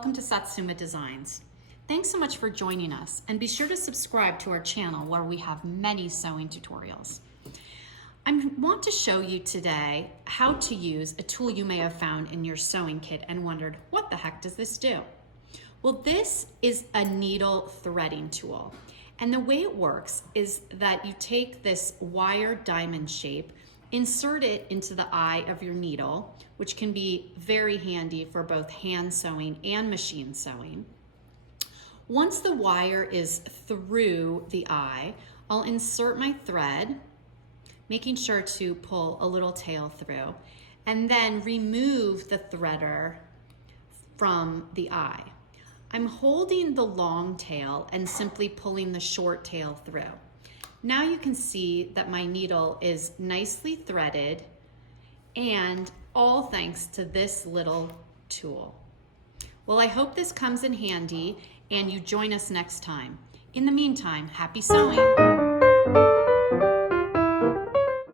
Welcome to Satsuma Designs. Thanks so much for joining us, and be sure to subscribe to our channel where we have many sewing tutorials. I want to show you today how to use a tool you may have found in your sewing kit and wondered, what the heck does this do? Well, this is a needle threading tool. And the way it works is that you take this wire diamond shape, insert it into the eye of your needle, which can be very handy for both hand sewing and machine sewing. Once the wire is through the eye, I'll insert my thread, making sure to pull a little tail through, and then remove the threader from the eye. I'm holding the long tail and simply pulling the short tail through. Now you can see that my needle is nicely threaded, and all thanks to this little tool. Well, I hope this comes in handy and you join us next time. In the meantime, happy sewing.